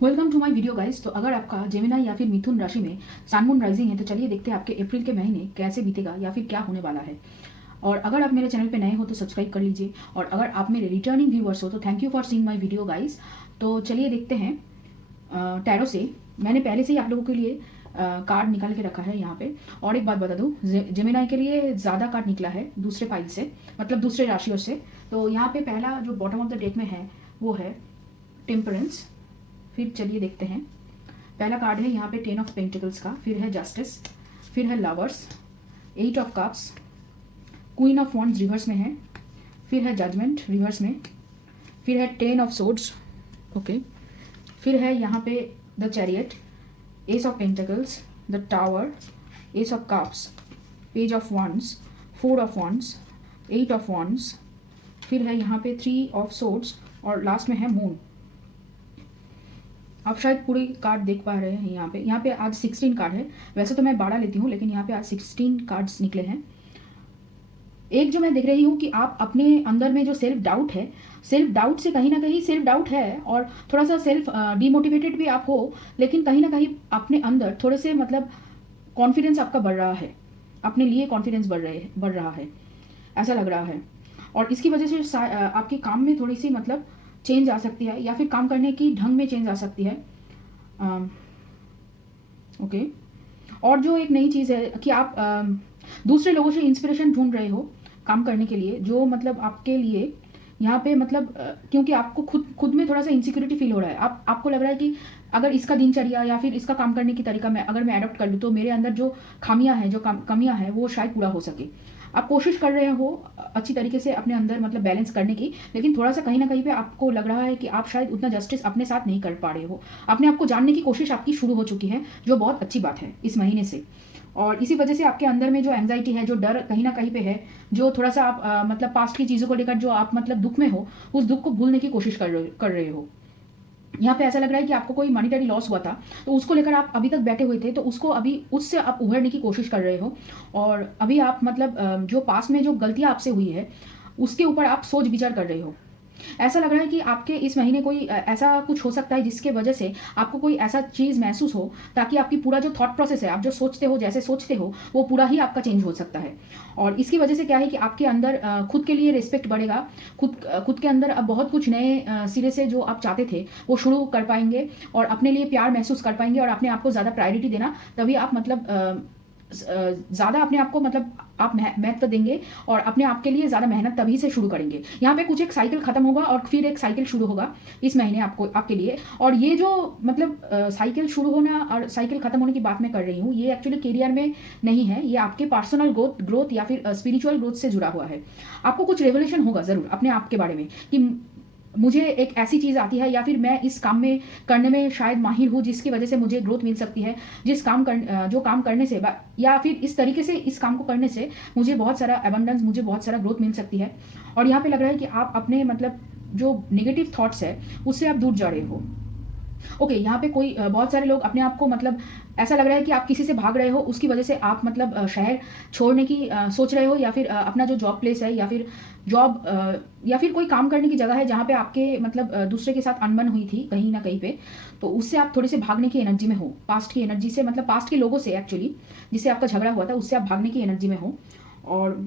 Welcome to my video guys. तो अगर आपका जेमिनी या फिर मिथुन राशि में सन मून राइजिंग है तो चलिए देखते हैं आपके अप्रैल के महीने कैसे बीतेगा या फिर क्या होने वाला है। और अगर आप मेरे चैनल पे नए हो तो सब्सक्राइब कर लीजिए, और अगर आप मेरे रिटर्निंग व्यूअर्स हो तो thank you for seeing my video guys. तो चलिए देखते हैं टैरो से। मैंने पहले से ही आप लोगों के लिए कार्ड निकाल के रखा है यहाँ पे। और एक बात बता दूँ, जेमिनी के लिए ज़्यादा कार्ड निकला है दूसरे पाइल से, मतलब दूसरे राशियों से। तो यहाँ पे पहला जो बॉटम ऑफ द डेक में है वो है टेम्परेंस। फिर चलिए देखते हैं, पहला कार्ड है यहाँ पे 10 ऑफ पेंटिकल्स का, फिर है जस्टिस, फिर है lovers, 8 of cups, queen of wands reverse में है, फिर है जजमेंट रिवर्स में, फिर है 10 ऑफ सोर्ड्स, ओके, फिर है यहाँ पे the chariot, S of pentacles, the tower, S of cups, page of wands, 4 of wands, 8 of wands, फिर है यहाँ पे 3 ऑफ सोर्ड्स, और लास्ट में है मून। आप शायद पूरी कार्ड देख पा रहे हैं। यहाँ पे आज 16 कार्ड है। वैसे तो मैं 12 लेती हूँ, लेकिन यहाँ पे आज 16 कार्ड्स निकले हैं। एक जो मैं देख रही हूँ कि आप अपने अंदर में जो सेल्फ डाउट है, सेल्फ डाउट से कहीं ना कहीं सेल्फ डाउट है, और थोड़ा सा सेल्फ डिमोटिवेटेड भी आप हो, लेकिन कहीं ना कहीं अपने अंदर थोड़े से मतलब कॉन्फिडेंस आपका बढ़ रहा है, अपने लिए कॉन्फिडेंस बढ़ रहा है, ऐसा लग रहा है। और इसकी वजह से आपके काम में थोड़ी सी मतलब चेंज आ सकती है, या फिर काम करने की ढंग में चेंज आ सकती है। ओके। और जो एक नई चीज़ है कि आप दूसरे लोगों से इंस्पिरेशन ढूंढ रहे हो काम करने के लिए, जो मतलब आपके लिए यहाँ पे मतलब क्योंकि आपको खुद में थोड़ा सा इनसिक्योरिटी फील हो रहा है। आपको लग रहा है कि अगर इसका दिनचर्या या फिर इसका काम करने की तरीका मैं अगर मैं अडॉप्ट कर लूँ तो मेरे अंदर जो खामियां हैं, जो कमियां हैं, वो शायद पूरा हो सके। आप कोशिश कर रहे हो अच्छी तरीके से अपने अंदर मतलब बैलेंस करने की, लेकिन थोड़ा सा कहीं ना कहीं पे आपको लग रहा है कि आप शायद उतना जस्टिस अपने साथ नहीं कर पा रहे हो। अपने आप को जानने की कोशिश आपकी शुरू हो चुकी है, जो बहुत अच्छी बात है इस महीने से। और इसी वजह से आपके अंदर में जो एंजाइटी है, जो डर कहीं ना कहीं पे है, जो थोड़ा सा आप मतलब पास्ट की चीज़ों को लेकर जो आप मतलब दुख में हो, उस दुख को भूलने की कोशिश कर रहे हो। यहाँ पे ऐसा लग रहा है कि आपको कोई मॉनिटरी लॉस हुआ था, तो उसको लेकर आप अभी तक बैठे हुए थे, तो उसको अभी उससे आप उभरने की कोशिश कर रहे हो। और अभी आप मतलब जो पास में जो गलतियाँ आपसे हुई है उसके ऊपर आप सोच विचार कर रहे हो। ऐसा लग रहा है कि आपके इस महीने कोई ऐसा कुछ हो सकता है जिसके वजह से आपको कोई ऐसा चीज़ महसूस हो, ताकि आपकी पूरा जो थॉट प्रोसेस है, आप जो सोचते हो, जैसे सोचते हो, वो पूरा ही आपका चेंज हो सकता है। और इसकी वजह से क्या है कि आपके अंदर खुद के लिए रिस्पेक्ट बढ़ेगा। खुद के अंदर अब बहुत कुछ नए सिरे से जो आप चाहते थे वो शुरू कर पाएंगे, और अपने लिए प्यार महसूस कर पाएंगे, और अपने आप को ज़्यादा प्रायोरिटी देना, तभी आप मतलब ज़्यादा अपने आप को मतलब आप महत्व देंगे, और अपने आप के लिए ज़्यादा मेहनत तभी से शुरू करेंगे। यहाँ पे कुछ एक साइकिल खत्म होगा और फिर एक साइकिल शुरू होगा इस महीने आपके लिए। और ये जो मतलब साइकिल शुरू होना और साइकिल खत्म होने की बात मैं कर रही हूँ, ये एक्चुअली करियर में नहीं है, ये आपके पर्सनल ग्रोथ या फिर स्पिरिचुअल ग्रोथ से जुड़ा हुआ है। आपको कुछ रेवोल्यूशन होगा ज़रूर अपने आप के बारे में कि मुझे एक ऐसी चीज़ आती है, या फिर मैं इस काम में करने में शायद माहिर हूँ जिसकी वजह से मुझे ग्रोथ मिल सकती है। जो काम करने से या फिर इस तरीके से इस काम को करने से मुझे बहुत सारा एबंडेंस, मुझे बहुत सारा ग्रोथ मिल सकती है। और यहाँ पे लग रहा है कि आप अपने मतलब जो नेगेटिव थॉट्स है उससे आप दूर जा रहे हो। ओके, यहाँ पे कोई बहुत सारे लोग अपने आप को मतलब ऐसा लग रहा है कि आप किसी से भाग रहे हो, उसकी वजह से आप मतलब शहर छोड़ने की सोच रहे हो, या फिर अपना जो जॉब प्लेस है, या फिर जॉब या फिर कोई काम करने की जगह है जहाँ पे आपके मतलब दूसरे के साथ अनबन हुई थी कहीं ना कहीं पे, तो उससे आप थोड़े से भागने की एनर्जी में हो, पास्ट की एनर्जी से, मतलब पास्ट के लोगों से एक्चुअली जिससे आपका झगड़ा हुआ था, उससे आप भागने की एनर्जी में हो। और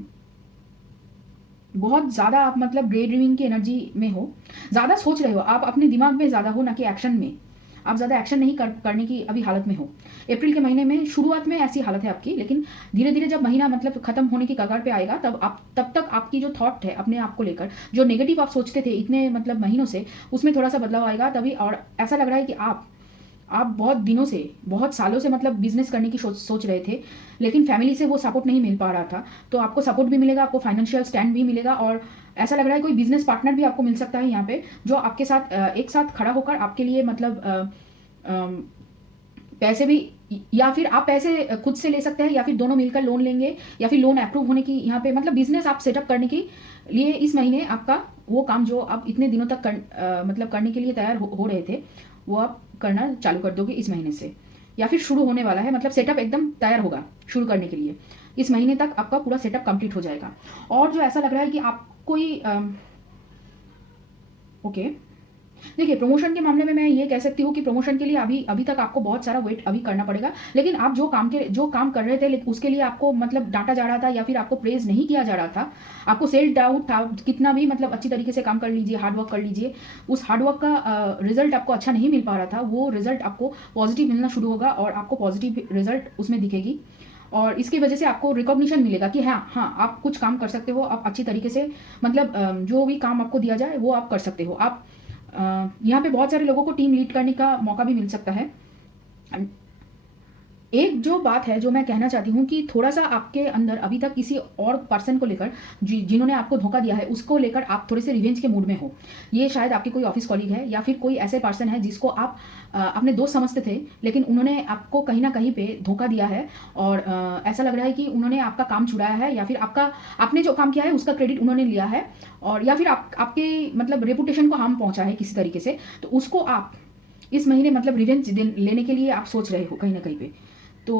बहुत ज़्यादा आप मतलब डे ड्रीमिंग की एनर्जी में हो, ज़्यादा सोच रहे हो, आप अपने दिमाग में ज़्यादा हो ना कि एक्शन में। आप ज़्यादा एक्शन नहीं करने की अभी हालत में हो। अप्रैल के महीने में शुरुआत में ऐसी हालत है आपकी, लेकिन धीरे धीरे जब महीना मतलब खत्म होने की कगार पे आएगा, तब तक आपकी जो थॉट है अपने आप को लेकर, जो नेगेटिव आप सोचते थे इतने मतलब महीनों से, उसमें थोड़ा सा बदलाव आएगा तभी। और ऐसा लग रहा है कि आप बहुत दिनों से, बहुत सालों से मतलब बिजनेस करने की सोच रहे थे, लेकिन फैमिली से वो सपोर्ट नहीं मिल पा रहा था। तो आपको सपोर्ट भी मिलेगा, आपको फाइनेंशियल स्टैंड भी मिलेगा, और ऐसा लग रहा है कोई बिजनेस पार्टनर भी आपको मिल सकता है यहाँ पे, जो आपके साथ एक साथ खड़ा होकर आपके लिए मतलब पैसे भी, या फिर आप पैसे खुद से ले सकते हैं, या फिर दोनों मिलकर लोन लेंगे, या फिर लोन अप्रूव होने की यहाँ पे मतलब बिजनेस आप सेटअप करने के लिए इस महीने आपका वो काम जो आप इतने दिनों तक मतलब करने के लिए तैयार हो रहे थे, वो आप करना चालू कर दोगे इस महीने से, या फिर शुरू होने वाला है। मतलब सेटअप एकदम तैयार होगा शुरू करने के लिए। इस महीने तक आपका पूरा सेटअप कंप्लीट हो जाएगा। और जो ऐसा लग रहा है कि आप कोई ओके, देखिए, प्रमोशन के मामले में मैं ये कह सकती हूँ कि प्रमोशन के लिए अभी अभी तक आपको बहुत सारा वेट अभी करना पड़ेगा। लेकिन आप जो काम कर रहे थे उसके लिए आपको मतलब डाँटा जा रहा था या फिर आपको प्रेज़ नहीं किया जा रहा था, आपको सेल्फ डाउट था, कितना भी मतलब अच्छी तरीके से काम कर लीजिए, हार्ड वर्क कर लीजिए, उस हार्ड वर्क का रिज़ल्ट आपको अच्छा नहीं मिल पा रहा था, वो रिज़ल्ट आपको पॉज़िटिव मिलना शुरू होगा और आपको पॉज़िटिव रिज़ल्ट उसमें दिखेगी। और इसकी वजह से आपको रिकॉग्निशन मिलेगा कि हाँ, आप कुछ काम कर सकते हो, आप अच्छी तरीके से मतलब जो भी काम आपको दिया जाए वो आप कर सकते हो। आप यहाँ पे बहुत सारे लोगों को टीम लीड करने का मौका भी मिल सकता है। एक जो बात है जो मैं कहना चाहती हूँ कि थोड़ा-सा आपके अंदर अभी तक किसी और पर्सन को लेकर जिन्होंने आपको धोखा दिया है, उसको लेकर आप थोड़े से रिवेंज के मूड में हो। ये शायद आपके कोई ऑफ़िस कॉलीग है या फिर कोई ऐसे पर्सन है जिसको आप अपने दोस्त समझते थे, लेकिन उन्होंने आपको कहीं न कहीं पे धोखा दिया है और ऐसा लग रहा है कि उन्होंने आपका काम चुराया है या फिर आपने जो काम किया है उसका क्रेडिट उन्होंने लिया है और या फिर आपके मतलब रेपुटेशन को हार्म पहुँचा है किसी तरीके से। तो उसको आप इस महीने मतलब रिवेंज लेने के लिए आप सोच रहे हो कहीं न कहीं पे। तो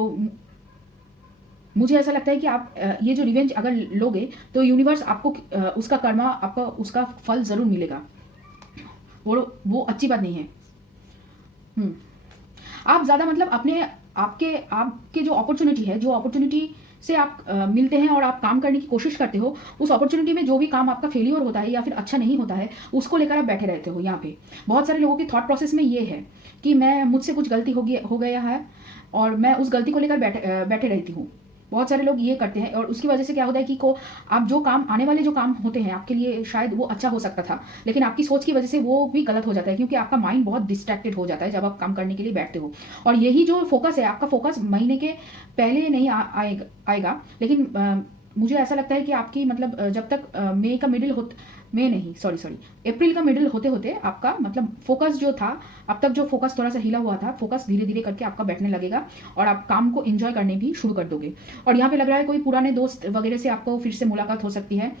मुझे ऐसा लगता है कि आप ये जो रिवेंज अगर लोगे तो यूनिवर्स आपको उसका कर्मा आपका उसका फल ज़रूर मिलेगा। वो अच्छी बात नहीं है। आप ज़्यादा मतलब आपके जो अपॉर्च्युनिटी है, जो अपॉर्च्युनिटी से आप मिलते हैं और आप काम करने की कोशिश करते हो, उस अपॉर्च्युनिटी में जो भी काम आपका फेल्योर होता है या फिर अच्छा नहीं होता है, उसको लेकर आप बैठे रहते हो यहाँ पे। बहुत सारे लोगों की थॉट प्रोसेस में ये है कि मुझसे कुछ गलती हो गया है और मैं उस गलती को लेकर बैठे रहती हूँ। बहुत सारे लोग ये करते हैं और उसकी वजह से क्या होता है कि आप जो काम आने वाले जो काम होते हैं आपके लिए शायद वो अच्छा हो सकता था, लेकिन आपकी सोच की वजह से वो भी गलत हो जाता है क्योंकि आपका माइंड बहुत डिस्ट्रैक्टेड हो जाता है जब आप काम करने के लिए बैठते हो। और यही जो फोकस है, आपका फोकस महीने के पहले नहीं आएगा, लेकिन मुझे ऐसा लगता है कि आपकी मतलब जब तक अप्रैल का मिडिल होते-होते आपका मतलब फोकस जो था, अब तक जो फोकस थोड़ा-सा हिला हुआ था, फोकस धीरे-धीरे करके आपका बैठने लगेगा और आप काम को एन्जॉय करने भी शुरू कर दोगे। और यहाँ पे लग रहा है कोई पुराने दोस्त वगैरह से आपको फिर से मुलाकात हो सकती है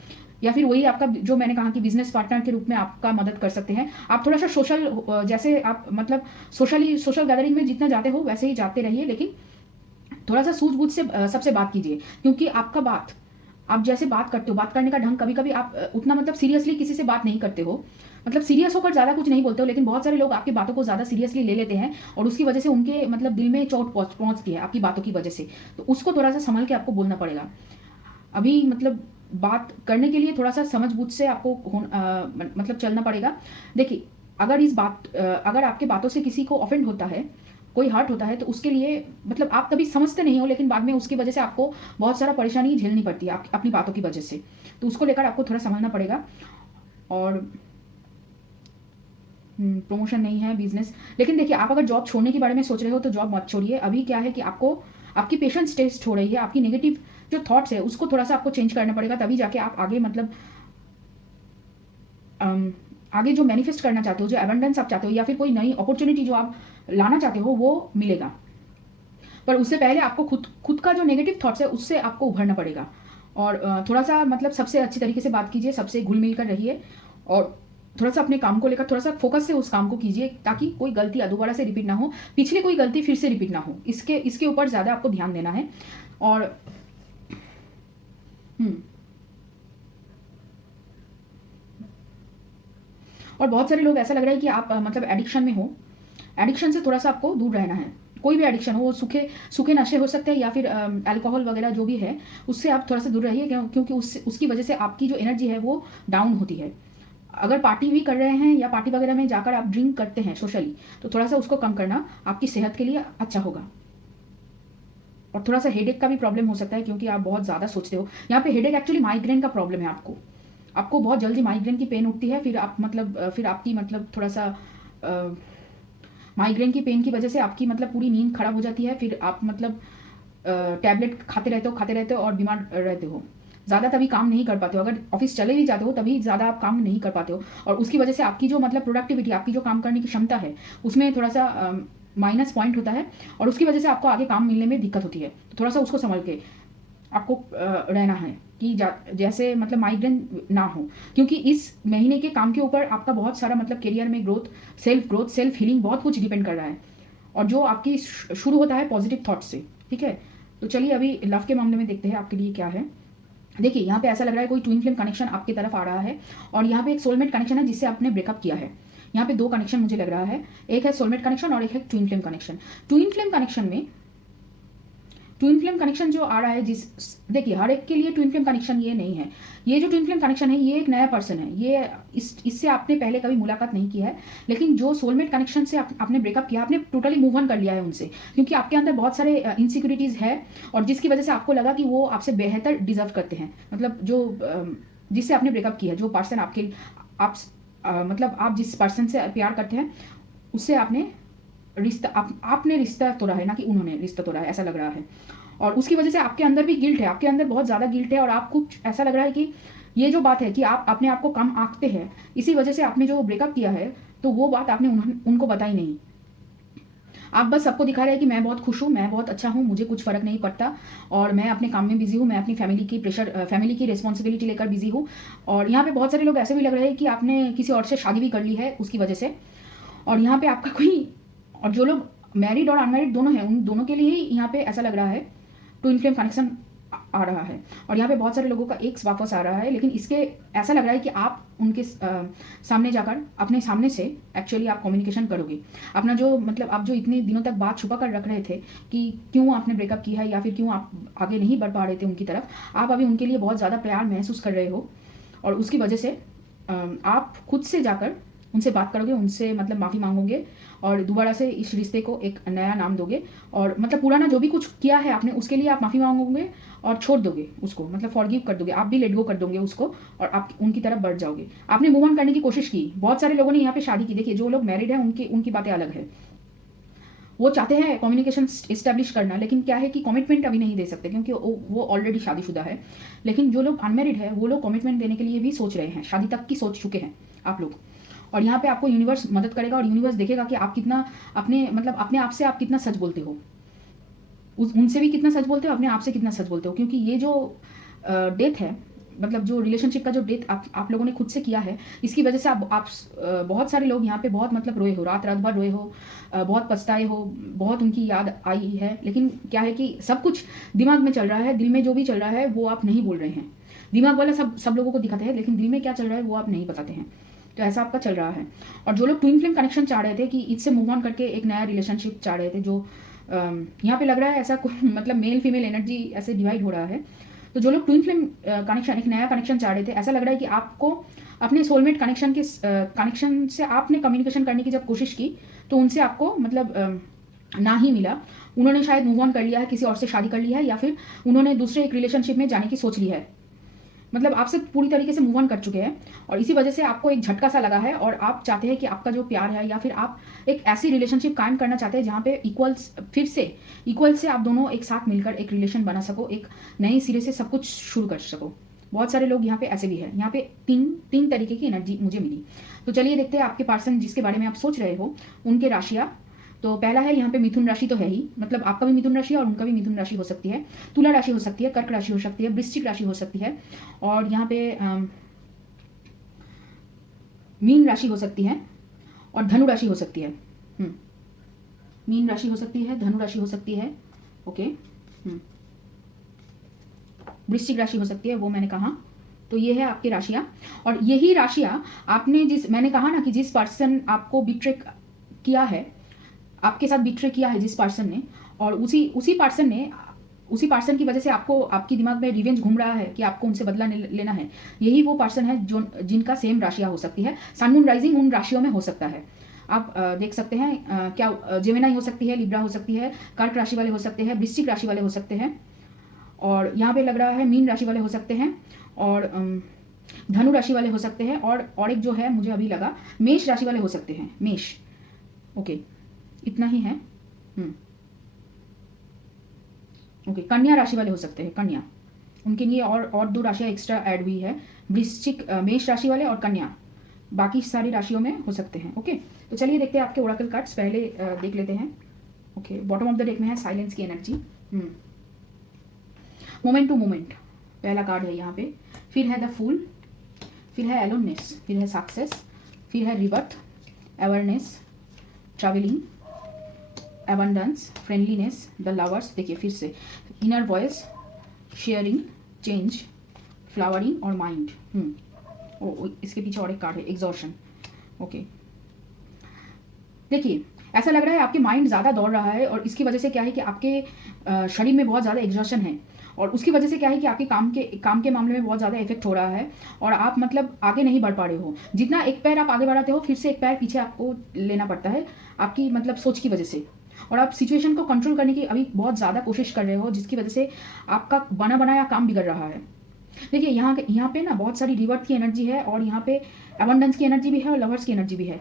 या फिर वही आपका जो मैंने कहा कि बिज़नेस पार्टनर के रूप में आपका मदद कर सकते हैं। आप थोड़ा-सा जैसे आप मतलब सोशल गैदरिंग में जितना जाते हो वैसे ही जाते रहिए, लेकिन थोड़ा-सा सूझबूझ से सबसे बात कीजिए क्योंकि आप जैसे बात करते हो, बात करने का ढंग कभी-कभी आप उतना मतलब सीरियसली किसी से बात नहीं करते हो। मतलब सीरियस होकर ज़्यादा कुछ नहीं बोलते हो, लेकिन बहुत सारे लोग आपकी बातों को ज़्यादा सीरियसली ले लेते हैं और उसकी वजह से उनके मतलब दिल में चोट पहुँचती है आपकी बातों की वजह से। तो उसको थोड़ा-सा सँभल के आपको बोलना पड़ेगा। अभी मतलब बात करने के लिए थोड़ा-सा समझ-बूझ से आपको मतलब चलना पड़ेगा। देखिए, अगर आपकी बातों से किसी को ऑफेंड होता है, कोई हर्ट होता है तो उसके लिए मतलब आप कभी समझते नहीं हो, लेकिन बाद में उसकी वजह से आपको बहुत सारा परेशानी झेलनी पड़ती है अपनी बातों की वजह से। तो उसको लेकर आपको थोड़ा संभलना पड़ेगा। और प्रमोशन नहीं है, बिजनेस। लेकिन देखिए, आप अगर जॉब छोड़ने के बारे में सोच रहे हो तो जॉब मत छोड़िए। अभी क्या है कि आपकी पेशेंस टेस्ट हो रही है, आपकी नेगेटिव जो थॉट्स है उसको थोड़ा-सा आपको चेंज करना पड़ेगा, तभी जाके आप आगे मतलब आगे जो मैनिफेस्ट करना चाहते हो, जो एबंडेंस आप चाहते हो या फिर कोई नई अपॉर्च्युनिटी जो आप लाना चाहते हो वो मिलेगा। पर उससे पहले आपको खुद का जो नेगेटिव थॉट्स है उससे आपको उभरना पड़ेगा। और थोड़ा-सा मतलब सबसे अच्छी तरीके से बात कीजिए, सबसे घुल-मिल कर रहिए और थोड़ा-सा अपने काम को लेकर थोड़ा-सा फोकस से उस काम को कीजिए ताकि कोई गलती दोबारा से रिपीट ना हो, पिछली कोई गलती फिर से रिपीट ना हो। इसके ऊपर ज़्यादा आपको ध्यान देना है। और और बहुत सारे लोग ऐसा लग रहा है कि आप मतलब एडिक्शन में हो। एडिक्शन से थोड़ा-सा आपको दूर रहना है। कोई भी एडिक्शन हो, वो सूखे नशे हो सकते हैं या फिर अल्कोहल वगैरह जो भी है, उससे आप थोड़ा-सा दूर रहिए क्योंकि उसकी वजह से आपकी जो एनर्जी है वो डाउन होती है। अगर पार्टी भी कर रहे हैं या पार्टी वगैरह में जाकर आप ड्रिंक करते हैं सोशली, तो थोड़ा-सा उसको कम करना आपकी सेहत के लिए अच्छा होगा। और थोड़ा-सा हेडेक का भी प्रॉब्लम हो सकता है क्योंकि आप बहुत ज़्यादा सोचते हो। यहाँ पे हेडेक एक्चुअली माइग्रेन का प्रॉब्लम है आपको बहुत जल्दी माइग्रेन की पेन उठती है, फिर आपकी मतलब थोड़ा-सा माइग्रेन की पेन की वजह से आपकी मतलब पूरी नींद खराब हो जाती है, फिर आप मतलब टैबलेट खाते रहते हो और बीमार रहते हो। ज़्यादा तभी काम नहीं कर पाते हो, अगर ऑफिस चले भी जाते हो तभी ज़्यादा आप काम नहीं कर पाते हो और उसकी वजह से आपकी जो मतलब प्रोडक्टिविटी, आपकी जो काम करने की क्षमता है उसमें थोड़ा-सा माइनस पॉइंट होता है और उसकी वजह से आपको आगे काम मिलने में दिक्कत होती है। तो थोड़ा-सा उसको संभल के आपको रहना है कि जैसे मतलब माइग्रेन ना हो, क्योंकि इस महीने के काम के ऊपर आपका बहुत सारा मतलब करियर में ग्रोथ, सेल्फ हीलिंग बहुत कुछ डिपेंड कर रहा है और जो आपकी शुरू होता है पॉजिटिव थॉट्स से। ठीक है, तो चलिए अभी लव के मामले में देखते हैं आपके लिए क्या है। देखिए, यहाँ पे ऐसा लग रहा है कोई ट्विन फ्लेम कनेक्शन आपकी तरफ आ रहा है और यहाँ पे एक सोलमेट कनेक्शन है जिससे आपने ब्रेकअप किया है। यहाँ पे 2 कनेक्शन मुझे लग रहा है, एक है सोलमेट कनेक्शन और एक है twin flame connection. Twin flame connection में ट्विन फ्लेम कनेक्शन जो आ रहा है, देखिए हर एक के लिए ट्विन फ्लेम कनेक्शन ये नहीं है। ये जो ट्विन फ्लेम कनेक्शन है ये एक नया पर्सन है, ये इससे आपने पहले कभी मुलाकात नहीं की है, लेकिन जो सोलमेट कनेक्शन से आपने ब्रेकअप किया, आपने टोटली मूव ऑन कर लिया है उनसे, क्योंकि आपके अंदर बहुत सारे इनसिक्योरिटीज़ है और जिसकी वजह से आपको लगा कि वो आपसे बेहतर डिजर्व करते हैं। मतलब जो जिससे आपने ब्रेकअप किया है, जो पर्सन मतलब आप जिस पर्सन से प्यार करते हैं उससे आपने रिश्ता तोड़ा है, ना कि उन्होंने रिश्ता तोड़ा है, ऐसा लग रहा है। और उसकी वजह से आपके अंदर भी गिल्ट है, आपके अंदर बहुत ज़्यादा गिल्ट है और आपको ऐसा लग रहा है कि ये जो बात है कि आप अपने आप को कम आंकते हैं, इसी वजह से आपने जो ब्रेकअप किया है तो वो बात आपने उनको बताई नहीं। आप बस सबको दिखा रहे हैं कि मैं बहुत खुश हूँ, मैं बहुत अच्छा हूँ, मुझे कुछ फ़र्क नहीं पड़ता और मैं अपने काम में बिजी हूँ, मैं अपनी फैमिली की रिस्पॉन्सिबिलिटी लेकर बिजी हूँ। और यहाँ पे बहुत सारे लोग ऐसे भी लग रहे हैं कि आपने किसी और से शादी भी कर ली है उसकी वजह से। और यहाँ पे आपका कोई, और जो लोग मैरिड और अनमैरिड दोनों हैं उन दोनों के लिए ही यहाँ पे ऐसा लग रहा है ट्विन फ्लेम कनेक्शन आ रहा है। और यहाँ पे बहुत सारे लोगों का एक्स वापस आ रहा है, लेकिन इसके ऐसा लग रहा है कि आप उनके सामने जाकर अपने सामने से एक्चुअली आप कम्युनिकेशन करोगे। अपना जो मतलब आप जो इतने दिनों तक बात छुपा कर रख रहे थे कि क्यों आपने ब्रेकअप किया है या फिर क्यों आप आगे नहीं बढ़ पा रहे थे उनकी तरफ, आप अभी उनके लिए बहुत ज़्यादा प्यार महसूस कर रहे हो और उसकी वजह से आप खुद से जाकर उनसे बात करोगे, उनसे मतलब माफ़ी मांगोगे और दोबारा से इस रिश्ते को एक नया नाम दोगे और मतलब पुराना जो भी कुछ किया है आपने उसके लिए आप माफ़ी मांगोगे और छोड़ दोगे उसको, मतलब फॉरगिव कर दोगे, आप भी लेट गो कर दोगे उसको और आप उनकी तरफ बढ़ जाओगे। आपने मूव ऑन करने की कोशिश की। बहुत सारे लोगों ने यहाँ पे शादी की। देखिए जो लोग मैरिड हैं उनकी बातें अलग है, वो चाहते हैं कम्युनिकेशन इस्टेब्लिश करना, लेकिन क्या है कि कमिटमेंट अभी नहीं दे सकते क्योंकि वो ऑलरेडी शादीशुदा है। लेकिन जो लोग अनमेरिड है वो लोग कमिटमेंट देने के लिए भी सोच रहे हैं, शादी तक की सोच चुके हैं आप लोग। और यहाँ पे आपको यूनिवर्स मदद करेगा और यूनिवर्स देखेगा कि आप कितना अपने आप से आप कितना सच बोलते हो, उनसे भी कितना सच बोलते हो, अपने आप से कितना सच बोलते हो। क्योंकि ये जो डेथ है, मतलब जो रिलेशनशिप का जो डेथ आप लोगों ने खुद से किया है, इसकी वजह से आप बहुत सारे लोग यहाँ पे बहुत मतलब रोए हो, रात भर रोए हो, बहुत पछताए हो, बहुत उनकी याद आई है। लेकिन क्या है कि सब कुछ दिमाग में चल रहा है, दिल में जो भी चल रहा है वो आप नहीं बोल रहे हैं। दिमाग वाला सब लोगों को दिखाते हैं, लेकिन दिल में क्या चल रहा है वो आप नहीं बताते हैं। तो ऐसा आपका चल रहा है। और जो लोग ट्विन फ्लेम कनेक्शन चाह रहे थे कि इससे मूव ऑन करके एक नया रिलेशनशिप चाह रहे थे, जो यहाँ पे लग रहा है ऐसा मतलब मेल फीमेल एनर्जी ऐसे डिवाइड हो रहा है। तो जो लोग ट्विन फ्लेम कनेक्शन, एक नया कनेक्शन चाह रहे थे, ऐसा लग रहा है कि आपको अपने सोलमेट कनेक्शन से आपने कम्युनिकेशन करने की जब कोशिश की तो उनसे आपको मतलब ना ही मिला। उन्होंने शायद मूव ऑन कर लिया है, किसी और से शादी कर लिया है, या फिर उन्होंने दूसरे एक रिलेशनशिप में जाने की सोच ली है। मतलब आपसे पूरी तरीके से मूव ऑन कर चुके हैं और इसी वजह से आपको एक झटका सा लगा है और आप चाहते हैं कि आपका जो प्यार है या फिर आप एक ऐसी रिलेशनशिप कायम करना चाहते हैं जहाँ पे इक्वल से आप दोनों एक साथ मिलकर एक रिलेशन बना सको, एक नए सिरे से सब कुछ शुरू कर सको। बहुत सारे लोग यहाँ पे ऐसे भी है। यहाँ पे तीन तरीके की एनर्जी मुझे मिली। तो चलिए देखते हैं आपके पर्सन जिसके बारे में आप सोच रहे हो उनके राशियाँ। तो पहला है यहाँ पे मिथुन राशि तो है ही, मतलब आपका भी मिथुन राशि है और उनका भी मिथुन राशि हो सकती है, तुला राशि हो सकती है, कर्क राशि हो सकती है, वृश्चिक राशि हो सकती है और यहाँ पे मीन राशि हो सकती है और धनु राशि हो सकती है। मीन राशि हो सकती है, धनु राशि हो सकती है, ओके। वृश्चिक राशि हो सकती है, वो मैंने कहा। तो ये है आपकी राशियाँ और यही राशियाँ आपने मैंने कहा ना कि जिस पर्सन आपको बिट्रे किया है, आपके साथ बिट्रे किया है जिस पर्सन ने, और उसी पर्सन की वजह से आपको आपकी दिमाग में रिवेंज घूम रहा है कि आपको उनसे बदला लेना है। यही वो पर्सन है जो जिनका सेम राशियाँ हो सकती है। सन मून राइजिंग उन राशियों में हो सकता है। आप देख सकते हैं क्या जेमिनाई हो सकती है, लिब्रा हो सकती है, कर्क राशि वाले हो सकते हैं, वृश्चिक राशि वाले हो सकते हैं और यहाँ पे लग रहा है मीन राशि वाले हो सकते हैं और धनु राशि वाले हो सकते हैं और एक जो है मुझे अभी लगा मेष राशि वाले हो सकते हैं, मेष, ओके। इतना ही है। ओके, कन्या राशि वाले हो सकते हैं, कन्या, उनके लिए और 2 राशियां एक्स्ट्रा ऐड हुई है, वृश्चिक मेष राशि वाले और कन्या, बाकी सारी राशियों में हो सकते हैं। ओके, तो चलिए देखते हैं आपके ओरेकल कार्ड्स। पहले देख लेते हैं। Okay, bottom of the deck में है साइलेंस की एनर्जी, मोमेंट टू मोमेंट पहला कार्ड है यहाँ पे। फिर है द फूल, फिर है एलोननेस, फिर है सक्सेस, फिर है rebirth, awareness, travelling, abundance, friendliness, the lovers. देखिए फिर से inner voice, sharing, change, flowering और माइंड। इसके पीछे और एक कार्ड है एग्जॉर्शन, ओके। देखिए, ऐसा लग रहा है आपके माइंड ज़्यादा दौड़ रहा है और इसकी वजह से क्या है कि आपके शरीर में बहुत ज़्यादा एग्जॉशन है और उसकी वजह से क्या है कि आपके काम के मामले में बहुत ज़्यादा इफेक्ट हो रहा है और आप मतलब आगे नहीं बढ़ पा रहे हो। जितना एक पैर आप आगे बढ़ाते हो फिर से एक पैर पीछे आपको लेना पड़ता है आपकी मतलब सोच की वजह से। और आप सिचुएशन को कंट्रोल करने की अभी बहुत ज़्यादा कोशिश कर रहे हो जिसकी वजह से आपका बना बनाया काम बिगड़ रहा है। देखिए यहाँ पे ना बहुत सारी रिवर्थ की एनर्जी है और यहाँ पे अबंडेंस की एनर्जी भी है और लवर्स की एनर्जी भी है।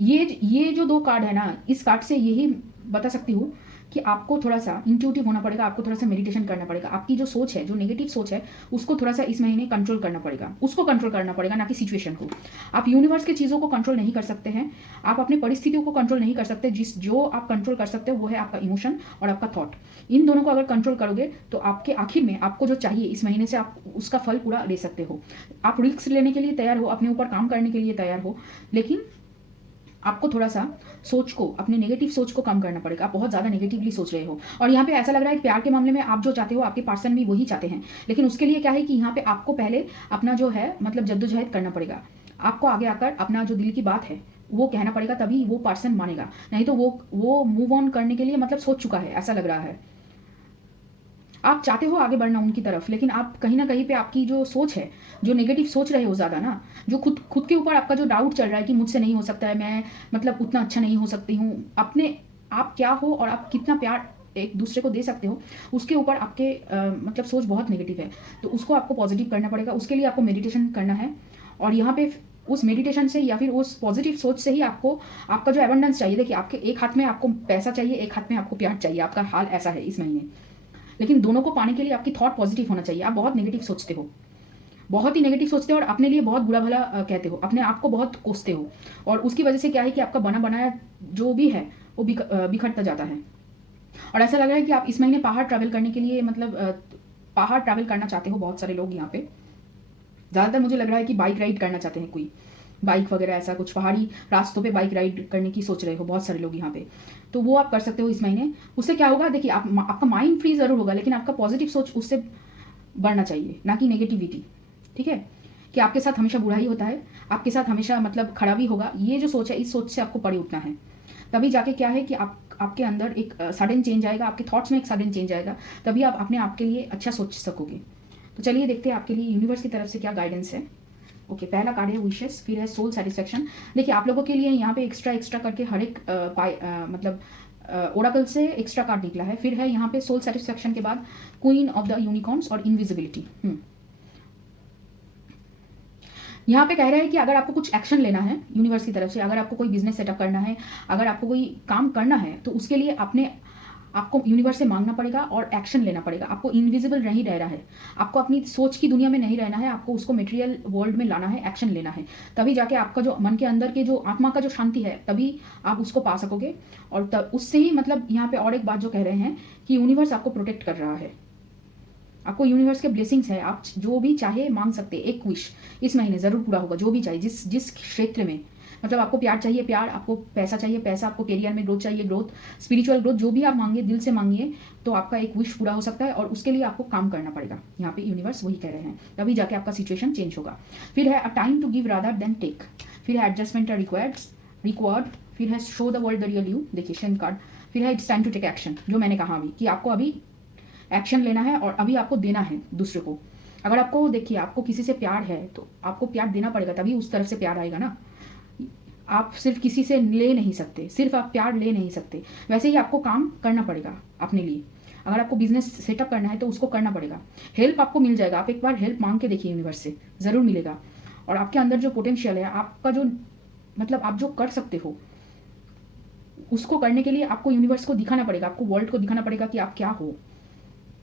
ये जो 2 कार्ड है ना, इस कार्ड से यही बता सकती हूँ कि आपको थोड़ा सा इंट्यूटिव होना पड़ेगा, आपको थोड़ा सा मेडिटेशन करना पड़ेगा। आपकी जो सोच है, जो नेगेटिव सोच है, उसको थोड़ा सा इस महीने कंट्रोल करना पड़ेगा। उसको कंट्रोल करना पड़ेगा, ना कि सिचुएशन को। आप यूनिवर्स की चीज़ों को कंट्रोल नहीं कर सकते हैं, आप अपनी परिस्थितियों को कंट्रोल नहीं कर सकते। जो आप कंट्रोल कर सकते हो वो है आपका इमोशन और आपका थॉट। इन दोनों को अगर कंट्रोल करोगे तो आपके आखिर में आपको जो चाहिए इस महीने से आप उसका फल पूरा ले सकते हो। आप रिस्क लेने के लिए तैयार हो, अपने ऊपर काम करने के लिए तैयार हो, लेकिन आपको थोड़ा सा सोच को, अपने नेगेटिव सोच को कम करना पड़ेगा। आप बहुत ज़्यादा नेगेटिवली सोच रहे हो और यहाँ पे ऐसा लग रहा है कि प्यार के मामले में आप जो चाहते हो आपके पर्सन भी वही चाहते हैं, लेकिन उसके लिए क्या है कि यहाँ पे आपको पहले अपना जो है मतलब जद्दोजहद करना पड़ेगा। आपको आगे आकर अपना जो दिल की बात है वो कहना पड़ेगा, तभी वो पर्सन मानेगा। नहीं तो वो मूव ऑन करने के लिए मतलब सोच चुका है, ऐसा लग रहा है। आप चाहते हो आगे बढ़ना उनकी तरफ, लेकिन आप कहीं ना कहीं पे आपकी जो सोच है, जो नेगेटिव सोच रहे हो ज़्यादा ना, जो खुद के ऊपर आपका जो डाउट चल रहा है कि मुझसे नहीं हो सकता है, मैं मतलब उतना अच्छा नहीं हो सकती हूँ, अपने आप क्या हो और आप कितना प्यार एक दूसरे को दे सकते हो, उसके ऊपर आपके मतलब सोच बहुत नेगेटिव है। तो उसको आपको पॉजिटिव करना पड़ेगा। उसके लिए आपको मेडिटेशन करना है और यहाँ पे उस मेडिटेशन से या फिर उस पॉजिटिव सोच से ही आपको आपका जो एबंडेंस चाहिए। देखिए, आपके एक हाथ में आपको पैसा चाहिए, एक हाथ में आपको प्यार चाहिए। आपका हाल ऐसा है इस महीने, लेकिन दोनों को पाने के लिए आपकी थॉट पॉजिटिव होना चाहिए। आप बहुत नेगेटिव सोचते हो, बहुत ही नेगेटिव सोचते हो और अपने लिए बहुत बुरा भला कहते हो, अपने आप को बहुत कोसते हो और उसकी वजह से क्या है कि आपका बना बनाया जो भी है वो बिखरता जाता है। और ऐसा लग रहा है कि आप इस महीने पहाड़ ट्रैवल करने के लिए मतलब पहाड़ ट्रैवल करना चाहते हो। बहुत सारे लोग यहाँ पे, ज़्यादातर मुझे लग रहा है कि बाइक राइड करना चाहते हैं, कोई बाइक वगैरह ऐसा कुछ पहाड़ी रास्तों पे बाइक राइड करने की सोच रहे हो बहुत सारे लोग यहाँ पे, तो वो आप कर सकते हो इस महीने। उससे क्या होगा, देखिए आपका माइंड फ्री ज़रूर होगा, लेकिन आपका पॉजिटिव सोच उससे बढ़ना चाहिए, ना कि नेगेटिविटी। ठीक है, कि आपके साथ हमेशा बुरा ही होता है, आपके साथ हमेशा मतलब खराब ही होगा। ये जो सोच है, इस सोच से आपको परे उठना है, तभी जाके क्या है कि आपके अंदर एक सडन चेंज आएगा, आपके थॉट्स में एक सडन चेंज आएगा, तभी आप अपने आप के लिए अच्छा सोच सकोगे। तो चलिए देखते हैं आपके लिए यूनिवर्स की तरफ से क्या गाइडेंस है। ओके, पहला कार्ड है विशेस, फिर है सोल सेटिस्फेक्शन। देखिए, आप लोगों के लिए यहाँ पे एक्स्ट्रा करके हर एक मतलब ओराकल से एक्स्ट्रा कार्ड निकला है। फिर है यहाँ पे सोल सेटिस्फेक्शन के बाद क्वीन ऑफ द यूनिकॉर्न्स और इनविजिबिलिटी। यहाँ पे कह रहे हैं कि अगर आपको कुछ एक्शन लेना है यूनिवर्स की तरफ से, अगर आपको कोई बिजनेस सेटअप करना है, अगर आपको कोई काम करना है, तो उसके लिए आपको यूनिवर्स से मांगना पड़ेगा और एक्शन लेना पड़ेगा। आपको इनविजिबल नहीं रहना है, आपको अपनी सोच की दुनिया में नहीं रहना है, आपको उसको मटेरियल वर्ल्ड में लाना है, एक्शन लेना है। तभी जाके आपका जो मन के अंदर के जो आत्मा का जो शांति है, तभी आप उसको पा सकोगे। और तब उससे ही मतलब यहाँ पे और एक बात जो कह रहे हैं कि यूनिवर्स आपको प्रोटेक्ट कर रहा है, आपको यूनिवर्स के ब्लेसिंग्स है। आप जो भी चाहे मांग सकते हैं, एक विश इस महीने ज़रूर पूरा होगा। जो भी चाहिए, जिस क्षेत्र में मतलब आपको प्यार चाहिए प्यार, आपको पैसा चाहिए पैसा, आपको करियर में ग्रोथ चाहिए ग्रोथ, स्पिरिचुअल ग्रोथ, जो भी आप मांगिए दिल से मांगिए, तो आपका एक विश पूरा हो सकता है। और उसके लिए आपको काम करना पड़ेगा, यहाँ पे यूनिवर्स वही कह रहे हैं, तभी जाके आपका सिचुएशन चेंज होगा। फिर है a time to give rather than take, फिर है एडजस्टमेंट रिक्वायर्ड, फिर है show the world the real you, देखिए शेन कार्ड। फिर है it's time to take action, जो मैंने कहा अभी कि आपको अभी एक्शन लेना है और अभी आपको देना है दूसरे को। अगर आपको देखिए, आपको किसी से प्यार है तो आपको प्यार देना पड़ेगा, तभी उस तरफ से प्यार आएगा ना। आप सिर्फ किसी से ले नहीं सकते, सिर्फ आप प्यार ले नहीं सकते। वैसे ही आपको काम करना पड़ेगा अपने लिए। अगर आपको बिजनेस सेटअप करना है तो उसको करना पड़ेगा। हेल्प आपको मिल जाएगा, आप एक बार हेल्प मांग के देखिए, यूनिवर्स से ज़रूर मिलेगा। और आपके अंदर जो पोटेंशियल है, आपका जो मतलब आप जो कर सकते हो, उसको करने के लिए आपको यूनिवर्स को दिखाना पड़ेगा, आपको वर्ल्ड को दिखाना पड़ेगा कि आप क्या हो।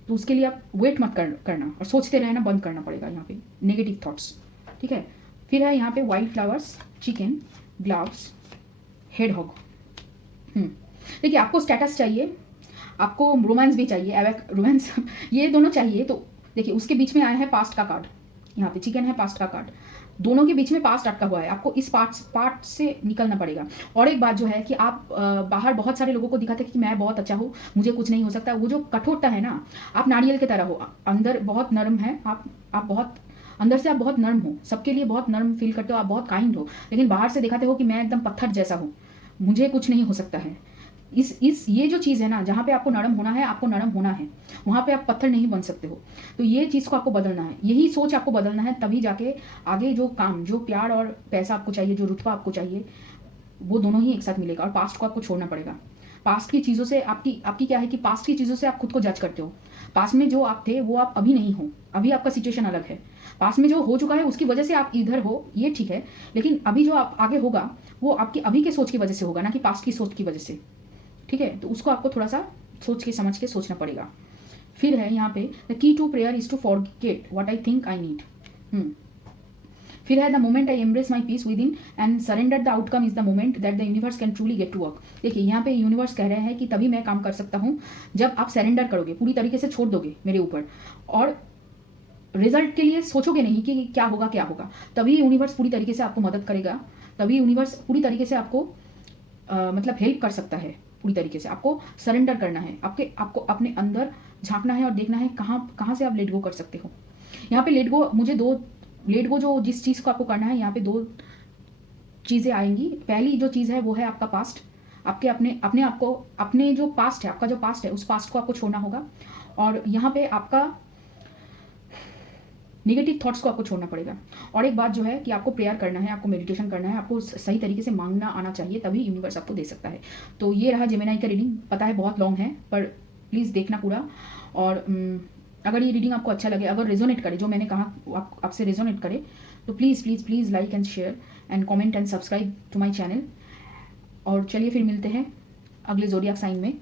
तो उसके लिए आप वेट मत करना और सोचते रहना बंद करना पड़ेगा यहाँ पे नेगेटिव थॉट्स। ठीक है, फिर है यहाँ पे wild flowers, chicken, gloves, head hog. देखिए, आपको स्टेटस चाहिए, आपको रोमांस भी चाहिए, एवैक रोमांस ये दोनों चाहिए। तो देखिए, उसके बीच में आया है पास्ट का कार्ड, यहाँ पे चिकन है, पास्ट का कार्ड, दोनों के बीच में पास्ट अटका हुआ है। आपको इस पार्ट से निकलना पड़ेगा। और एक बात जो है कि आप बाहर बहुत सारे लोगों को दिखाते हैं कि मैं बहुत अच्छा हूँ, मुझे कुछ नहीं हो सकता। वो जो कठोरता है ना, आप नारियल की तरह हो, अंदर बहुत नरम है, आप बहुत अंदर से आप बहुत नरम हो, सबके लिए बहुत नरम फील करते हो, आप बहुत काइंड हो, लेकिन बाहर से दिखाते हो कि मैं एकदम पत्थर जैसा हूँ। मुझे कुछ नहीं हो सकता है। इस ये जो चीज़ है ना, जहाँ पे आपको नरम होना है, आपको नरम होना है, वहाँ पे आप पत्थर नहीं बन सकते हो। तो ये चीज़ को आपको बदलना है, यही सोच आपको बदलना है, तभी जाके आगे जो काम, जो प्यार और पैसा आपको चाहिए, जो रुतबा आपको चाहिए, वो दोनों ही एक साथ मिलेगा। और पास्ट को आपको छोड़ना पड़ेगा। पास्ट की चीज़ों से आपकी क्या है कि पास्ट की चीज़ों से आप खुद को जज करते हो। पास्ट में जो आप थे वो आप अभी नहीं हो, अभी आपका सिचुएशन अलग है। पास्ट में जो हो चुका है उसकी वजह से आप इधर हो, ये ठीक है, लेकिन अभी जो आप आगे होगा वो आपकी अभी के सोच की वजह से होगा, ना कि पास्ट की सोच की वजह से। ठीक है, तो उसको आपको थोड़ा सा सोच के समझ के सोचना पड़ेगा। फिर है यहाँ पे the key to prayer is to forget what I think I need. फिर है the moment I embrace my peace within and surrender the outcome is the moment that the universe can truly get to work. देखिए यहाँ पे universe कह रहे हैं कि तभी मैं काम कर सकता हूँ जब आप सरेंडर करोगे, पूरी तरीके से छोड़ दोगे मेरे ऊपर, और रिजल्ट के लिए सोचोगे नहीं कि क्या होगा, तभी यूनिवर्स पूरी तरीके से आपको मदद करेगा, तभी यूनिवर्स पूरी तरीके से आपको मतलब हेल्प कर सकता है। पूरी तरीके से आपको सरेंडर करना है, आपको अपने अंदर झांकना है और देखना है कहाँ से आप लेट गो कर सकते हो। यहाँ पे लेट गो जो जिस चीज़ को आपको करना है, यहाँ पे 2 चीज़ें आएंगी। पहली जो चीज़ है वो है आपका पास्ट, अपने जो पास्ट है, आपका जो पास्ट है, उस पास्ट को आपको छोड़ना होगा। और यहाँ पे आपका नेगेटिव थॉट्स को आपको छोड़ना पड़ेगा। और एक बात जो है कि आपको प्रेयर करना है, आपको मेडिटेशन करना है, आपको सही तरीके से मांगना आना चाहिए, तभी यूनिवर्स आपको दे सकता है। तो ये रहा जेमिनी का रीडिंग। पता है बहुत लॉन्ग है, पर प्लीज़ देखना पूरा। और अगर ये रीडिंग आपको अच्छा लगे, अगर रेजोनेट करे, जो मैंने कहा आपसे रेजोनेट करे, तो please please please like and share and comment and subscribe to my channel. और चलिए फिर मिलते हैं अगले ज़ोडिएक साइन में।